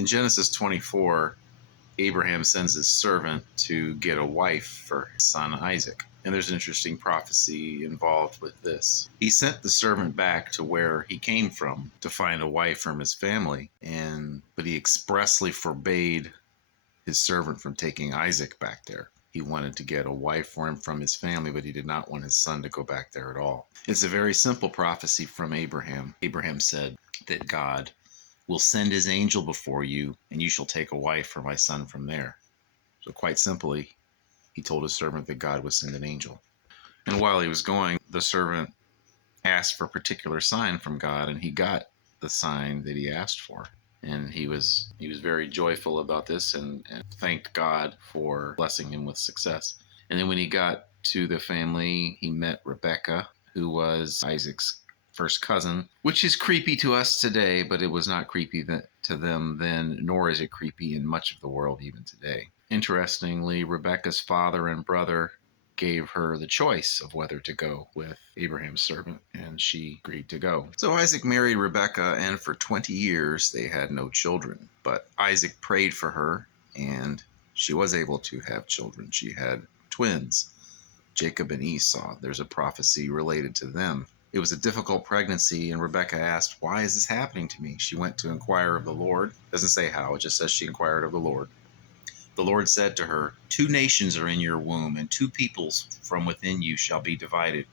In Genesis 24, Abraham sends his servant to get a wife for his son Isaac. And there's an interesting prophecy involved with this. He sent the servant back to where he came from to find a wife from his family, but he expressly forbade his servant from taking Isaac back there. He wanted to get a wife for him from his family, but he did not want his son to go back there at all. It's a very simple prophecy from Abraham. Abraham said that God will send his angel before you, and you shall take a wife for my son from there. So quite simply, he told his servant that God would send an angel. And while he was going, the servant asked for a particular sign from God, and he got the sign that he asked for. And he was very joyful about this and thanked God for blessing him with success. And then when he got to the family, he met Rebekah, who was Isaac's first cousin, which is creepy to us today, but it was not creepy to them then, nor is it creepy in much of the world even today. Interestingly, Rebekah's father and brother gave her the choice of whether to go with Abraham's servant, and she agreed to go. So Isaac married Rebekah, and for 20 years they had no children. But Isaac prayed for her, and she was able to have children. She had twins, Jacob and Esau. There's a prophecy related to them. It was a difficult pregnancy, and Rebekah asked, "Why is this happening to me?" She went to inquire of the Lord. It doesn't say how, it just says she inquired of the Lord. The Lord said to her, "Two nations are in your womb, and two peoples from within you shall be divided.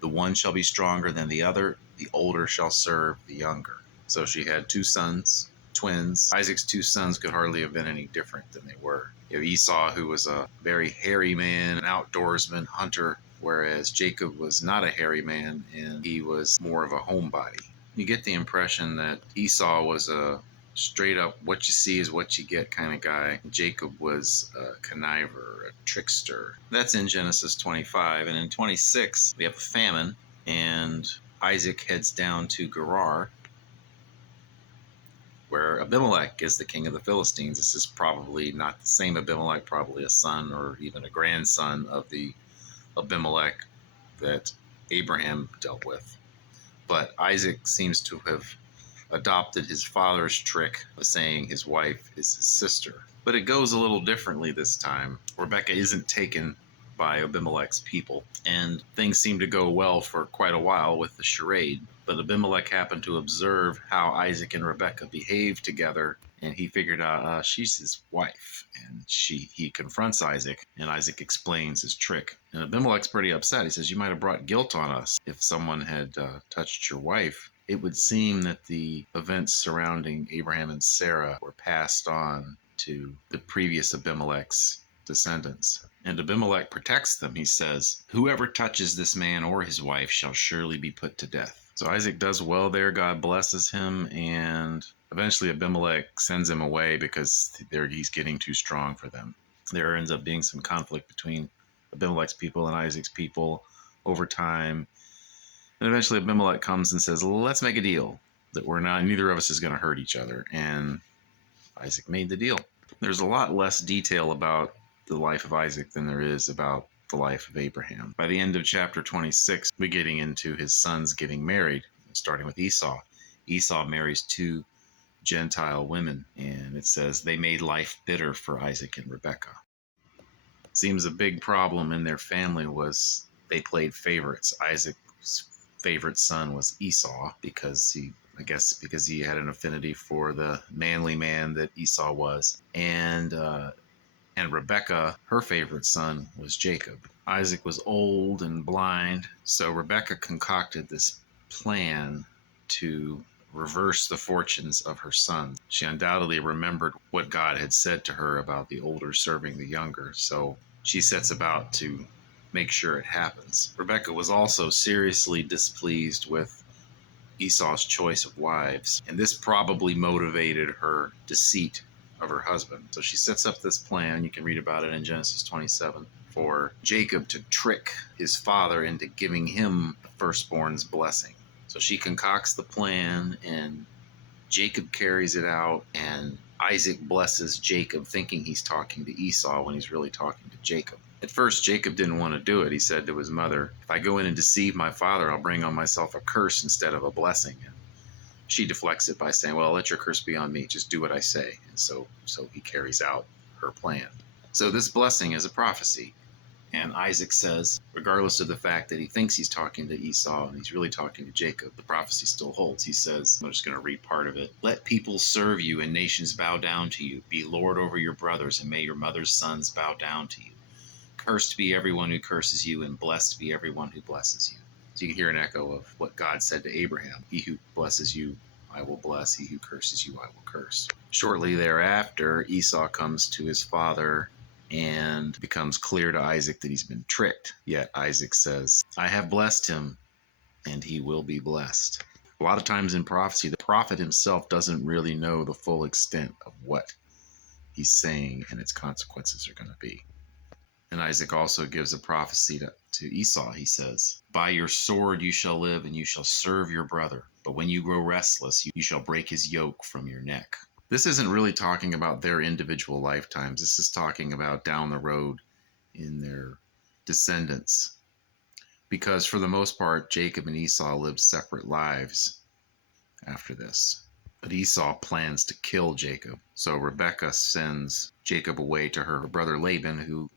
The one shall be stronger than the other, the older shall serve the younger." So she had two sons, twins. Isaac's two sons could hardly have been any different than they were. You have Esau, who was a very hairy man, an outdoorsman, hunter, whereas Jacob was not a hairy man, and he was more of a homebody. You get the impression that Esau was a straight up what you see is what you get kind of guy. Jacob was a conniver, a trickster. That's in Genesis 25. And in 26, we have a famine, and Isaac heads down to Gerar, where Abimelech is the king of the Philistines. This is probably not the same Abimelech, probably a son or even a grandson of the Abimelech that Abraham dealt with. But Isaac seems to have adopted his father's trick of saying his wife is his sister. But it goes a little differently this time. Rebekah isn't taken by Abimelech's people, and things seem to go well for quite a while with the charade. But Abimelech happened to observe how Isaac and Rebekah behaved together, and he figured out she's his wife. And he confronts Isaac, and Isaac explains his trick. And Abimelech's pretty upset. He says, "You might have brought guilt on us if someone had touched your wife." It would seem that the events surrounding Abraham and Sarah were passed on to the previous Abimelech's descendants. And Abimelech protects them. He says, "Whoever touches this man or his wife shall surely be put to death." So Isaac does well there. God blesses him, and eventually Abimelech sends him away because he's getting too strong for them. There ends up being some conflict between Abimelech's people and Isaac's people over time. And eventually Abimelech comes and says, "Let's make a deal that neither of us is going to hurt each other." And Isaac made the deal. There's a lot less detail about the life of Isaac than there is about the life of Abraham. By the end of chapter 26, we're getting into his sons getting married, starting with Esau. Esau marries two Gentile women, and it says they made life bitter for Isaac and Rebekah. Seems a big problem in their family was they played favorites. Isaac's favorite son was Esau because he had an affinity for the manly man that Esau was. And Rebekah, her favorite son was Jacob. Isaac was old and blind, so Rebekah concocted this plan to reverse the fortunes of her son. She undoubtedly remembered what God had said to her about the older serving the younger, so she sets about to make sure it happens. Rebekah was also seriously displeased with Esau's choice of wives, and this probably motivated her deceit of her husband. So she sets up this plan, you can read about it in Genesis 27, for Jacob to trick his father into giving him the firstborn's blessing. So she concocts the plan, and Jacob carries it out, and Isaac blesses Jacob thinking he's talking to Esau when he's really talking to Jacob. At first, Jacob didn't want to do it. He said to his mother, "If I go in and deceive my father, I'll bring on myself a curse instead of a blessing." And she deflects it by saying, well, let your curse be on me. Just do what I say. And so he carries out her plan. So this blessing is a prophecy. And Isaac says, regardless of the fact that he thinks he's talking to Esau and he's really talking to Jacob, the prophecy still holds. He says, I'm just going to read part of it. Let people serve you and nations bow down to you. Be Lord over your brothers, and may your mother's sons bow down to you. Cursed be everyone who curses you, and blessed be everyone who blesses you. So you can hear an echo of what God said to Abraham. He who blesses you, I will bless. He who curses you, I will curse. Shortly thereafter, Esau comes to his father, and it becomes clear to Isaac that he's been tricked. Yet Isaac says, I have blessed him, and he will be blessed. A lot of times in prophecy, the prophet himself doesn't really know the full extent of what he's saying and its consequences are going to be. And Isaac also gives a prophecy to Esau. He says, by your sword you shall live, and you shall serve your brother. But when you grow restless, you shall break his yoke from your neck. This isn't really talking about their individual lifetimes. This is talking about down the road in their descendants. Because for the most part, Jacob and Esau lived separate lives after this. But Esau plans to kill Jacob. So Rebekah sends Jacob away to her brother Laban, who,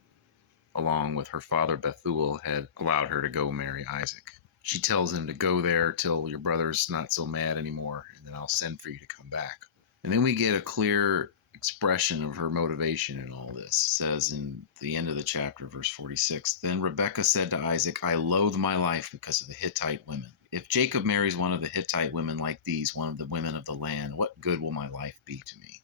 along with her father Bethuel, had allowed her to go marry Isaac. She tells him to go there till your brother's not so mad anymore, and then I'll send for you to come back. And then we get a clear expression of her motivation in all this. It says in the end of the chapter, verse 46, then Rebekah said to Isaac, I loathe my life because of the Hittite women. If Jacob marries one of the Hittite women like these, one of the women of the land, what good will my life be to me?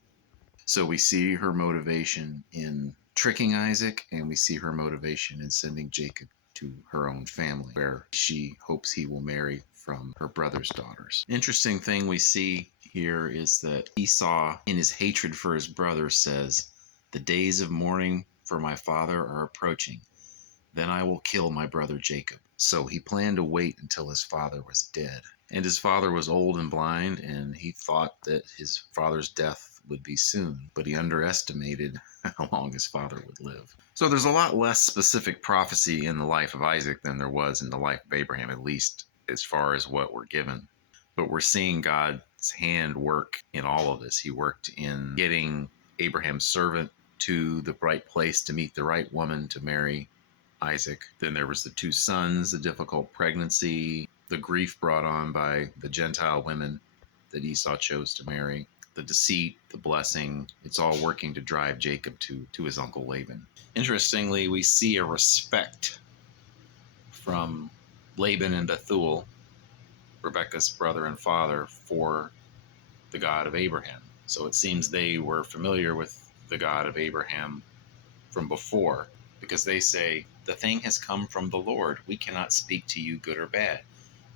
So we see her motivation in tricking Isaac, and we see her motivation in sending Jacob to her own family, where she hopes he will marry from her brother's daughters. Interesting thing we see here is that Esau, in his hatred for his brother, says, the days of mourning for my father are approaching. Then I will kill my brother Jacob. So he planned to wait until his father was dead. And his father was old and blind, and he thought that his father's death would be soon, but he underestimated how long his father would live. So there's a lot less specific prophecy in the life of Isaac than there was in the life of Abraham, at least as far as what we're given. But we're seeing God's hand work in all of this. He worked in getting Abraham's servant to the right place to meet the right woman to marry Isaac. Then there was the two sons, the difficult pregnancy, the grief brought on by the Gentile women that Esau chose to marry, the deceit, the blessing. It's all working to drive Jacob to his uncle Laban. Interestingly, we see a respect from Laban and Bethuel, Rebekah's brother and father, for the God of Abraham. So it seems they were familiar with the God of Abraham from before, because they say, the thing has come from the Lord. We cannot speak to you good or bad.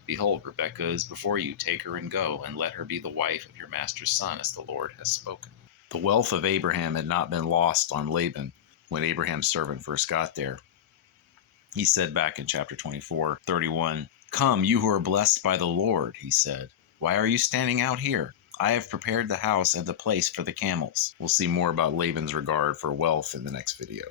Behold, Rebekah is before you. Take her and go, and let her be the wife of your master's son, as the Lord has spoken. The wealth of Abraham had not been lost on Laban when Abraham's servant first got there. He said back in chapter 24:31, come, you who are blessed by the Lord, he said. Why are you standing out here? I have prepared the house and the place for the camels. We'll see more about Laban's regard for wealth in the next video.